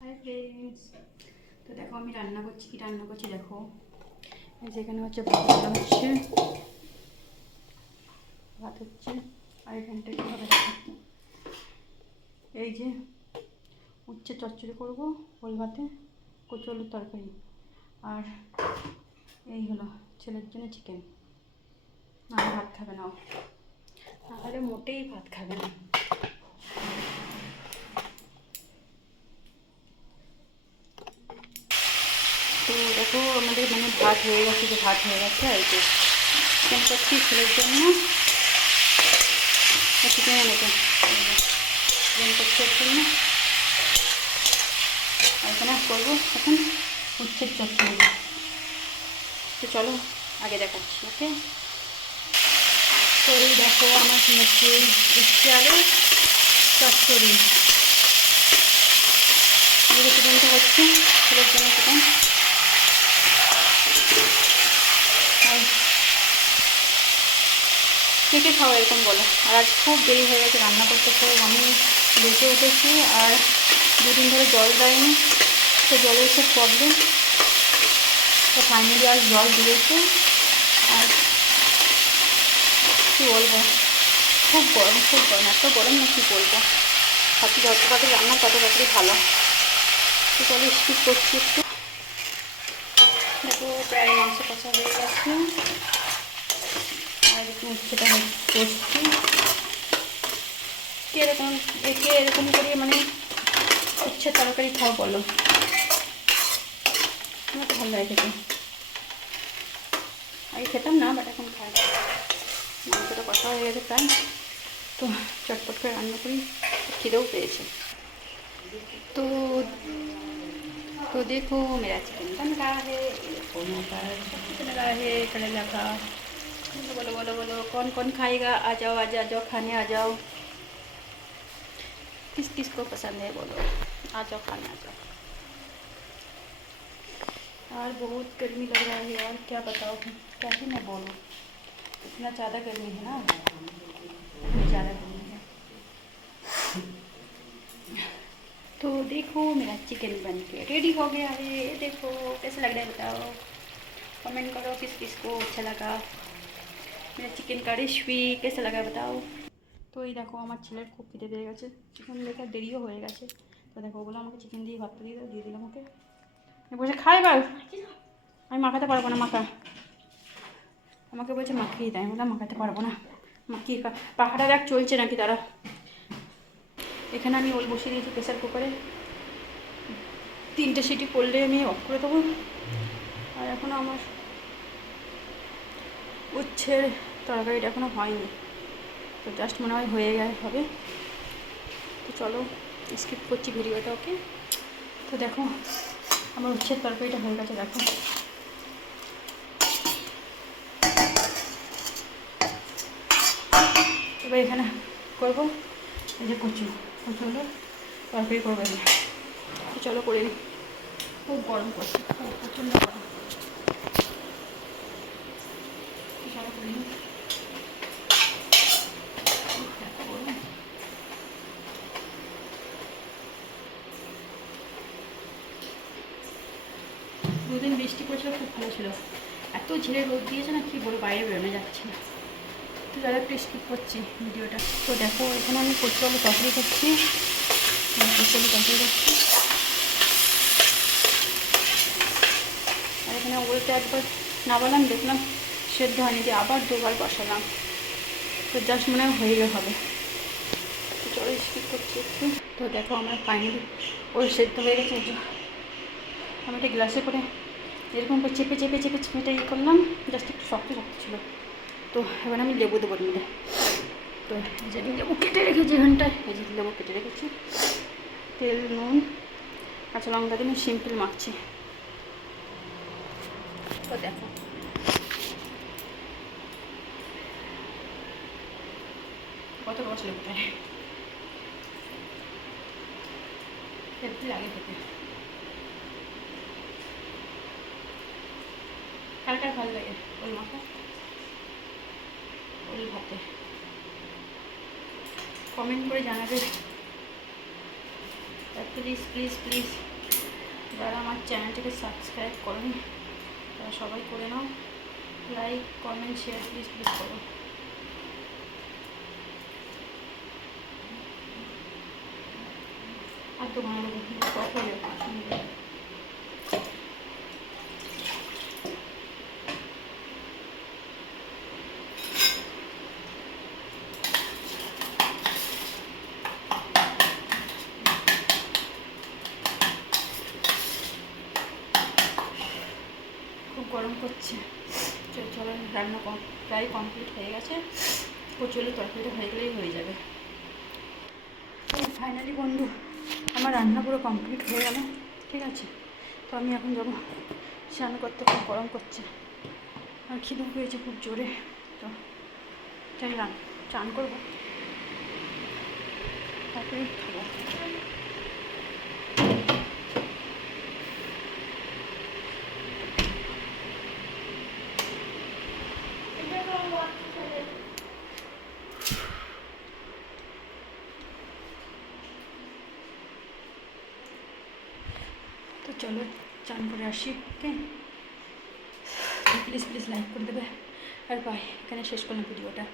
Hi friends, তো দেখো আমি রান্না করছি। কি রান্না করছি দেখো, এই যেখানে হচ্ছে ভাত রান্না হচ্ছে, ভাত হচ্ছে। আর এখানটা কী হবে দেখো, এই যে উচ্ছে চচ্চড়ি করবো ওই ভাতে, কচুর তরকারি। আর এই হলো ছেলের জন্য চিকেন। না ভাত খাবে না, নাহলে মোটেই ভাত খাবে না। তো দেখো আমাদের ভাত হয়ে গেছে, যে ভাত হয়ে গেছে। আর যে চিকেন করছি ছেলের জন্য, চিকেন এনেছে চিকেন করছি ওর জন্য। আর এখানে করবো এখন উচ্ছের চচ্চড়ি। তো চলো আগে দেখাচ্ছি, ওকে। তো এই দেখো আমার হচ্ছে উচ্ছে আলুর চচ্চড়ি। এদিকে চিকেনটা হচ্ছে ছেলের জন্য চিকেন। আর কে কে খাওয়া এরকম বলো। আর আজ খুব দেরি হয়ে গেছে রান্না করতে, খুব আমি বেঁচে উঠেছি। আর দুদিন ধরে জল দেয়নি, তো জলের খুব প্রবলেম। তো ফাইনালি আর জল দিয়েছে। আর কী বলবো, খুব গরম, খুব গরম, এত গরম না কী বলবো। ভাবছি যত তাড়াতাড়ি রান্না তত তাড়াতাড়ি ভালো। তো চলো স্কিপ করছি একটু। দেখো প্রায় মাংস কষা হয়ে গেছে। আর একটু উচ্ছেটা করছি। কে এরকম করে উচ্ছে তরকারি খাও বলো, আমার তো ভালো লাগে খেতে। আগে খেতাম না, বাট এখন খাই। মাংসটা কষা হয়ে গেছে প্রায়, তো চটপট করে রান্না করি, খিদেও পেয়েছে। তো तो देखो मेरा चिकन बन रहा है। देखो यहाँ पर सब कुछ लगा है, करेला का। बोलो बोलो बोलो बोलो, कौन कौन खाएगा? आ जाओ आ जाओ, खाने आ जाओ। किस किस को पसंद है बोलो, आ जाओ खाने आ जाओ। और बहुत गर्मी लग रहा है यार, क्या बताओ, कैसे मैं बोलूँ। इतना ज़्यादा गर्मी है ना, बहुत ज़्यादा गर्मी है। तो देखो मेरा चिकन बन के रेडी हो गया है। ये देखो कैसा लग रहा है बताओ, कमेंट करो किस किस को अच्छा लगा मेरा चिकन का रेसिपी, कैसा लगा बताओ। তো এই দেখো আমার ছেলের খুব খিদে পেয়ে গেছে, চিকেন লেখা দেরিও হয়ে গেছে। তো দেখো বলে আমাকে চিকেন দিয়ে ভাতটা দিয়ে দিলাম ওকে। বলছে খাই এবার, আমি মাখাতে পারবো না, আমাকে বলছে মাখিয়ে দেয়। আমি বললাম মাখাতে পারবো না, মাখিয়ে পাখাটা দেখ চলছে নাকি তারা। এখানে আমি ওল বসিয়ে দিয়েছি প্রেসার কুকারে, 3টে সিটি পড়লে আমি অফ করে দেবো। আর এখনও আমার উচ্ছের তরকারিটা এখনও হয়নি, তো জাস্ট মনে হয় হয়ে হবে। তো চলো স্কিপ করছি ভিডিওটা, ওকে। তো দেখো আমার উচ্ছের তরকারিটা হয়ে গেছে দেখো। এবার এখানে করবো এই যে কচু হলো তরকারি করবো এখানে। তো চলো করে নিই। খুব গরম করছে, প্রচণ্ড গরম। চলো করে নিই। দুদিন বৃষ্টি পড়ছিল, খুব ভালো ছিল। এত ঝিরে রোদ দিয়েছে না, কি বলে বাইরে বেরোনো যাচ্ছে না। তো যারা একটু স্কিপ করছি ভিডিওটা। তো দেখো এখানে আমি কচু আলু তরকারি করছি, কচু আলু তরকারি করছি। আর এখানে ওলটা একবার নামালাম, দেখলাম সেদ্ধ হয়নি, দিয়ে আবার 2বার বসালাম। তো জাস্ট মনে হয় হয়ে হবে। তো চলো স্কিপ করছি একটু। তো দেখো আমার ফাইনালি ওল সেদ্ধ হয়ে গেছে। আমি একটা গ্লাসে করে এরকম করে চেপে চেপে চেপে চেপেটা ইয়ে করলাম, জাস্ট একটু শক্ত শক্ত ছিল। তো এবার আমি লেবু দেবো মিলে। তো এই যে লেবু কেটে রেখেছি এখানটায়, এই যে লেবু কেটে রেখেছি। তেল, নুন, কাঁচা লঙ্কা দিয়ে সিম্পল মাখছি। তো দেখো কত রস লেবুটায়, হেভি লাগে খেতে। কার কার ভালো লাগে ওল মাখা, ওল ভাতে কমেন্ট করে জানাবে। প্লিজ প্লিজ প্লিজ যারা আমার চ্যানেলটিকে সাবস্ক্রাইব করেন তারা সবাই করে নাও, like comment share please please করো। আর তো ভালো কথা শুনবে। খুব গরম করছে। চলো রান্না প্রায় কমপ্লিট হয়ে গেছে। কচুরি তরকারিটা হয়ে গেলেই হয়ে যাবে। তো ফাইনালি বন্ধু আমার রান্না পুরো কমপ্লিট হয়ে গেল, ঠিক আছে। তো আমি এখন যাবো স্নান করতে, খুব গরম করছে আর খিদে পেয়েছে খুব জোরে। তো চাই চান করবো, তারপরে খাবো। তো চলো চান করে আসি, ওকে। প্লিজ প্লিজ লাইক করে দেবে আর বাই, এখানে শেষ করলাম ভিডিওটা।